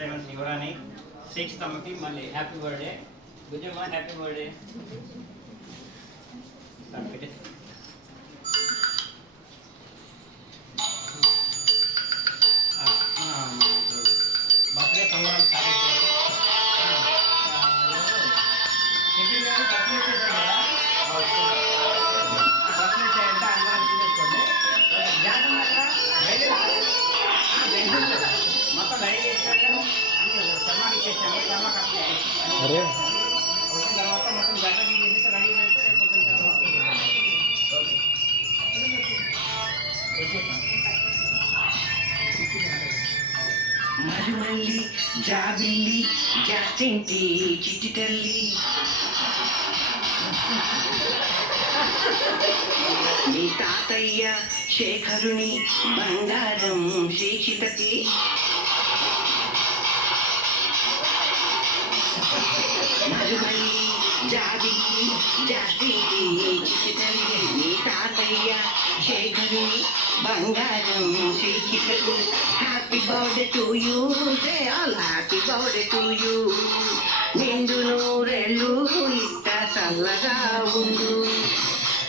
Diamonds ఇవ్వడానికి 6 తమకి మళ్ళీ happy birthday Bujjamma, happy birthday. Birthday సంబరాలు స్టార్ట్ అయిపోయాయి. మొత్తం లైవ్ చేసాము, చర్మాకి ఇచ్చేసాము. చర్మ కప్పు వచ్చిన తర్వాత మొత్తం గడ్డకి చేసి రెడీ చేస్తే రేపు మరుమల్లి జాబిల్లి జాస్తింటి చిట్టి తల్లి నీ తాతయ్య శేఖరుని బంగారం శ్రీక్షితకి మరుమల్లి జాబిల్లి జాస్తింటి చిట్టి తల్లి నీ తాతయ్య శేఖరుని బంగారం శ్రీక్షితకు happy birthday to you, all happy birthday to you. నిండు నూరెళ్ళు ఇట్ట చల్లగా ఉండు.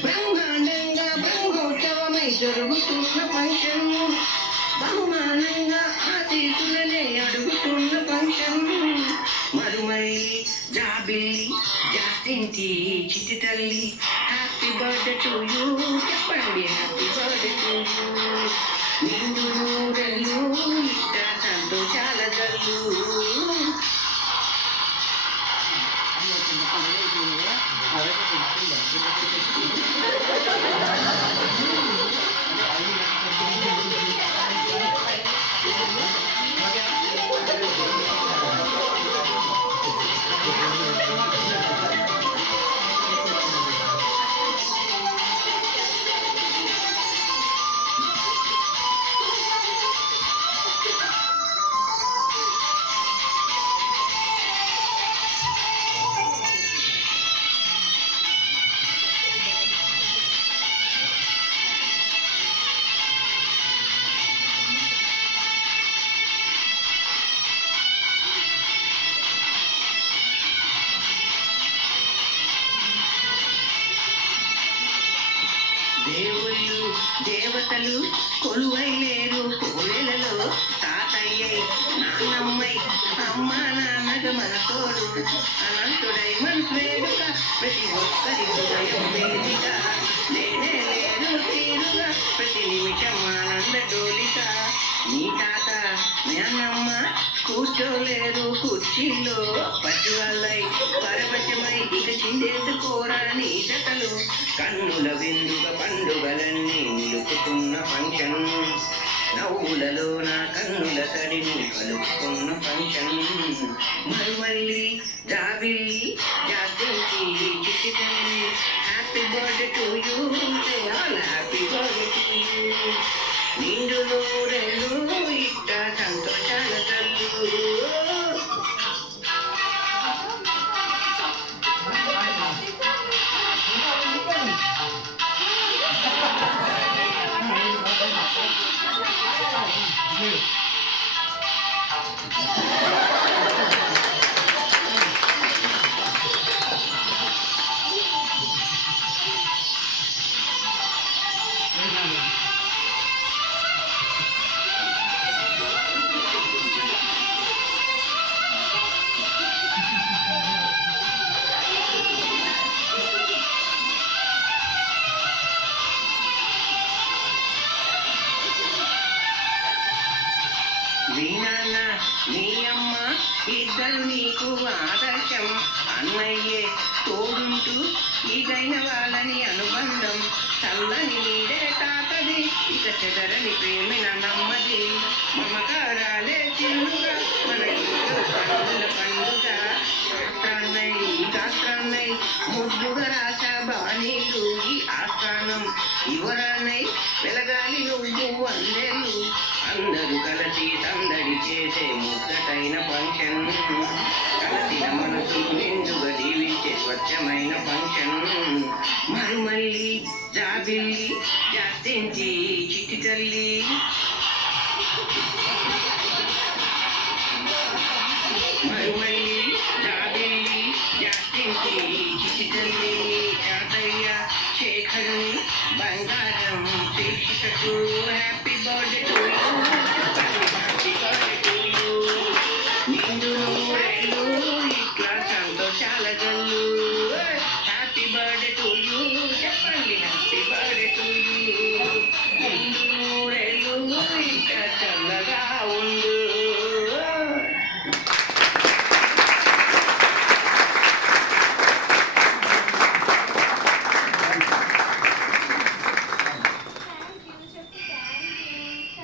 బ్రహ్మాండంగా బ్రహ్మోత్సవమై జరుగుతున్న ఫంక్షన్, బహుమానంగా ఆశీసులనే అడుగుతున్న ఫంక్షన్. మరుమల్లి జాబిల్లి జాస్తింటి చిట్టి తల్లి హ్యాపీ బర్త్డే టు యూ. చెప్పండి హ్యాపీ బర్త్డే టు యూ. నిండు నూరెళ్ళు ఇట్ట సంతోషాల జల్లు. దేవుళ్ళు దేవతలు కొలువై లేరు కోవెలలో. తాతయ్యై నాన్నమ్మై అమ్మ నాన్నగ మన తోడు. అనంతుడై మనసు వేడుక ప్రతి ఒక్కరి హృదయం వేదిక. లేనే లేరు తీరుగా ప్రతి నిమిషం ఆనంద డోలిక. నీ తాత నాన్నమ్మ కూర్చోలేరు కుర్చీలో. పసివాళ్ళై పరవశమై ఇక చిందేసుకోరా నీ జతలు. కన్నుల విందుగ పండుగలన్నీ నిలుపుతున్న ఫంక్షన్. నవ్వులలో నా కన్నుల తడిని కలుపుకున్న ఫంక్షన్. మరుమల్లి జాబిల్లి జాస్తింటి చిట్టి తల్లి happy birthday to you, all happy birthday to you. నిండు నూరెళ్ళు ఇట్ట సంతోషాల తల్లు. మీ నాన్న మీ అమ్మ ఇద్దరు నీకు ఆదర్శం. అన్నయ్యే తోడుంటూ ఇదైన వాళ్ళని అనుబంధం. చల్లని నీడే తాతది ఇక చెదరని ప్రేమిన నమ్మది. మమకారాలే చిరుగా మన ఇంట్లో కన్నుల పండుగ. శాస్త్రాన్నై ముద్దుగా రాస బాణీలు ఈ ఆస్థానం. యువరానై వెలగాలి నువ్వు అందెలు. అందరూ కలిసి సందడి చేసే ముద్దటైన ఫంక్షన్. కలిసిన మనసు నిండుగా దీవించే స్వచ్ఛమైన ఫంక్షన్. మరుమల్లి జాబిల్లి జాస్తింటి చిట్టి తల్లి. మరువల్లి జాబిల్లి జాస్టింకి చిటితల్లి తాతయ్య శేఖరుని బంగారం శీర్షికకు హ్యాపీ బర్త్డే